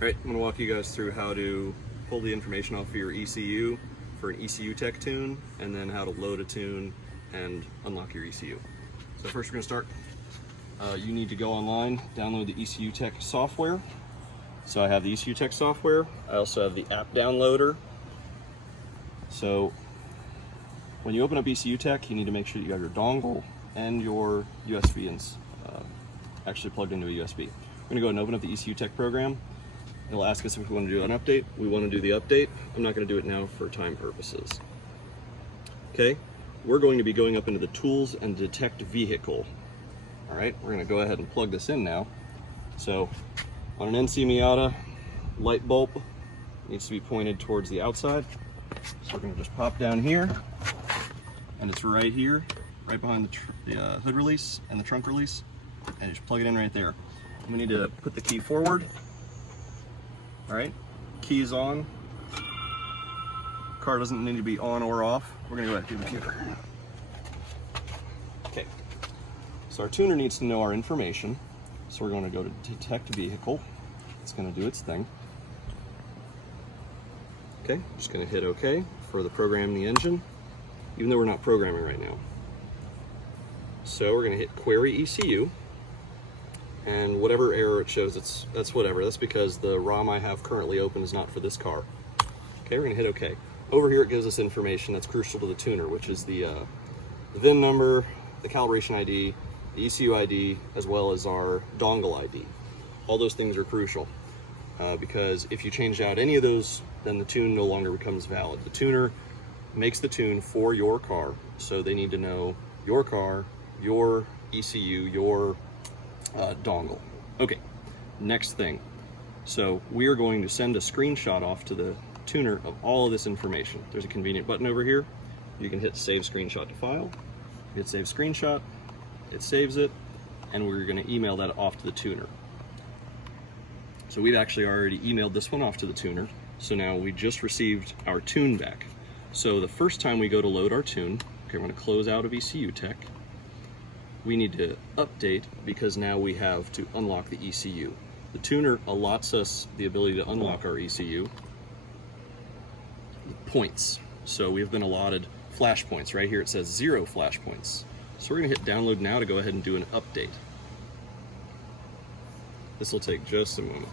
Alright, I'm going to walk you guys through how to pull the information off of your ECU for an ECUtek tune, and then how to load a tune and unlock your ECU. So first we're going to start, you need to go online, download the ECUtek software. So I have the ECUtek software, I also have the app downloader. So when you open up ECUtek, you need to make sure that you have your dongle and your USB actually plugged into a USB. We're going to go ahead and open up the ECUtek program. It'll ask us if we want to do an update. We want to do the update. I'm not going to do it now for time purposes. Okay, we're going to be going up into the tools and detect vehicle. All right, we're going to go ahead and plug this in now. So on an NC Miata, light bulb needs to be pointed towards the outside. So we're going to just pop down here, and it's right here, right behind the hood release and the trunk release, and just plug it in right there. We need to put the key forward. All right, key is on. Car doesn't need to be on or off. We're gonna go ahead and do the tuner. Okay, so our tuner needs to know our information. So we're gonna go to detect vehicle. It's gonna do its thing. Okay, just gonna hit OK for the program the engine, even though we're not programming right now. So we're gonna hit query ECU. And whatever error it shows, that's whatever. That's because the ROM I have currently open is not for this car. Okay, we're gonna hit OK. Over here it gives us information that's crucial to the tuner, which is the VIN number, the calibration ID, the ECU ID, as well as our dongle ID. All those things are crucial because if you change out any of those, then the tune no longer becomes valid. The tuner makes the tune for your car, so they need to know your car, your ECU, your dongle. Okay, next thing. So we are going to send a screenshot off to the tuner of all of this information. There's a convenient button over here. You can hit save screenshot to file. Hit save screenshot, it saves it, and we're going to email that off to the tuner. So we've actually already emailed this one off to the tuner. So now we just received our tune back. So the first time we go to load our tune, okay, we're going to close out of ECUtek. We need to update because now we have to unlock the ECU. The tuner allots us the ability to unlock our ECU points. So we've been allotted flash points. Right here it says 0 flash points. So we're going to hit download now to go ahead and do an update. This will take just a moment.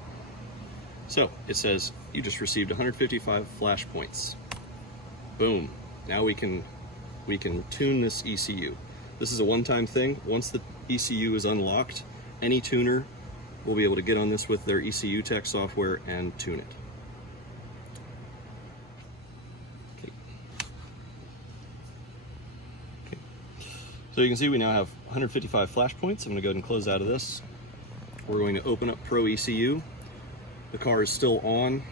So it says you just received 155 flash points. Boom. Now we can tune this ECU. This is a one-time thing. Once the ECU is unlocked, any tuner will be able to get on this with their ECUtek software and tune it. Okay. So you can see we now have 155 flash points. I'm going to go ahead and close out of this. We're going to open up Pro ECU. The car is still on.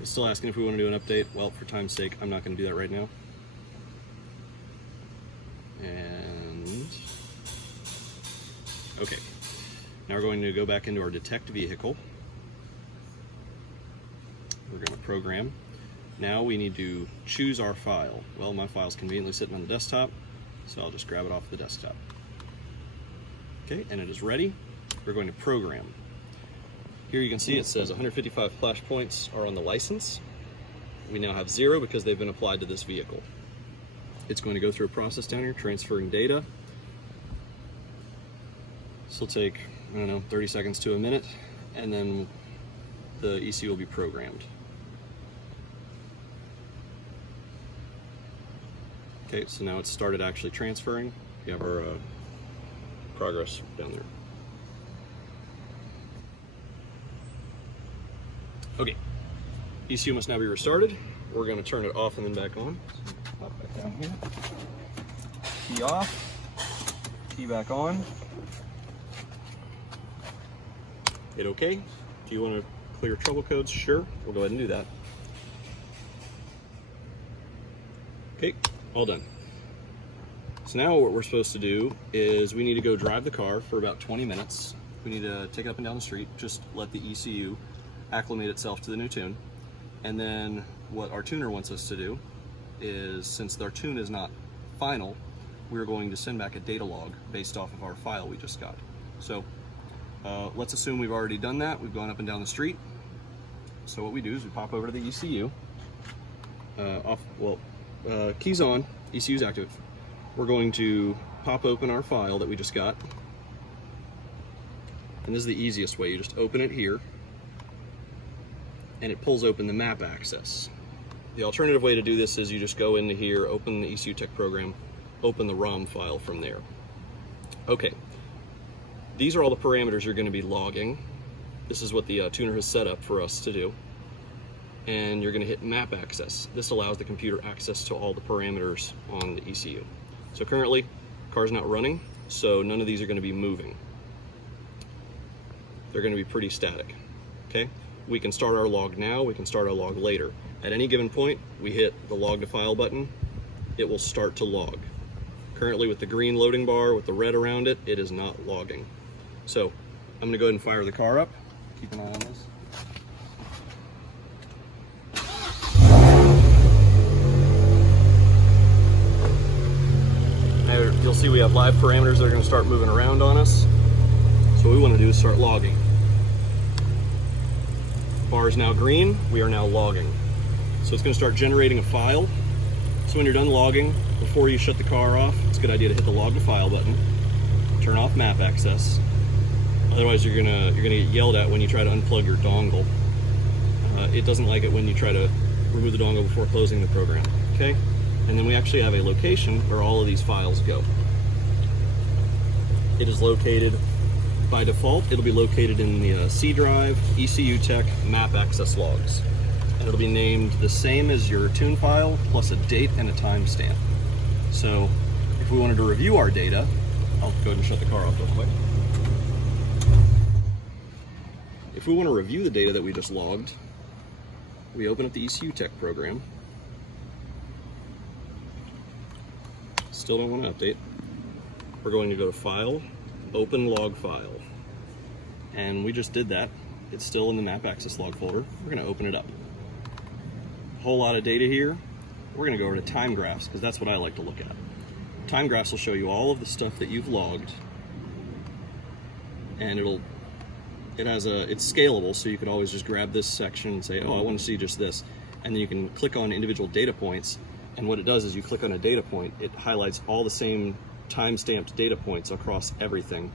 It's still asking if we want to do an update. Well, for time's sake, I'm not going to do that right now. Okay, now we're going to go back into our detect vehicle. We're going to program. Now we need to choose our file. Well, my file's conveniently sitting on the desktop, so I'll just grab it off the desktop. Okay, and it is ready. We're going to program. Here you can see it says 155 flash points are on the license. We now have 0 because they've been applied to this vehicle. It's going to go through a process down here, transferring data. This will take, I don't know, 30 seconds to a minute, and then the ECU will be programmed. Okay, so now it's started actually transferring. We have our progress down there. Okay, ECU must now be restarted. We're going to turn it off and then back on. So pop back down here. Key off, key back on. Hit OK. Do you want to clear trouble codes? Sure, we'll go ahead and do that. Okay, all done. So now what we're supposed to do is we need to go drive the car for about 20 minutes. We need to take it up and down the street, just let the ECU acclimate itself to the new tune. And then what our tuner wants us to do is, since our tune is not final, we're going to send back a data log based off of our file we just got. So let's assume we've already done that. We've gone up and down the street. So what we do is we pop over to the ECU, keys on, ECU's active. We're going to pop open our file that we just got. And this is the easiest way. You just open it here, and it pulls open the map access. The alternative way to do this is you just go into here, open the Ecutec program, open the ROM file from there. Okay, these are all the parameters you're going to be logging. This is what the tuner has set up for us to do. And you're going to hit map access. This allows the computer access to all the parameters on the ECU. So currently, car's not running, so none of these are going to be moving. They're going to be pretty static. Okay? We can start our log now, we can start our log later. At any given point, we hit the log to file button, it will start to log. Currently with the green loading bar with the red around it, it is not logging. So I'm going to go ahead and fire the car up. Keep an eye on this. Now you'll see we have live parameters that are going to start moving around on us. So what we want to do is start logging. Bar is now green, we are now logging. So it's going to start generating a file. So when you're done logging, before you shut the car off, it's a good idea to hit the log to file button, turn off map access. Otherwise you're gonna get yelled at when you try to unplug your dongle. It doesn't like it when you try to remove the dongle before closing the program. Okay? And then we actually have a location where all of these files go. It is located, by default, it'll be located in the C drive, ECUtek map access logs. And it'll be named the same as your tune file, plus a date and a timestamp. So if we wanted to review our data, I'll go ahead and shut the car off real quick. If we want to review the data that we just logged, we open up the Ecutec program. Still don't want to update. We're going to go to File, Open Log File. And we just did that. It's still in the map access log folder. We're going to open it up. A whole lot of data here. We're going to go over to time graphs because that's what I like to look at. Time graphs will show you all of the stuff that you've logged, and it's scalable, so you can always just grab this section and say, oh, I want to see just this, and then you can click on individual data points. And what it does is you click on a data point, it highlights all the same time-stamped data points across everything,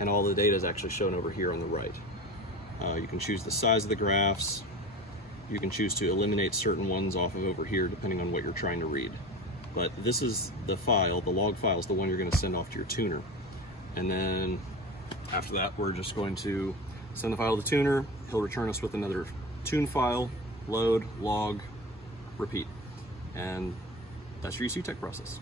and all the data is actually shown over here on the right. You can choose the size of the graphs. You can choose to eliminate certain ones off of over here depending on what you're trying to read. But this is the file, the log file is the one you're going to send off to your tuner. And then after that, we're just going to send the file to the tuner. He'll return us with another tune file, load, log, repeat. And that's your Ecutec process.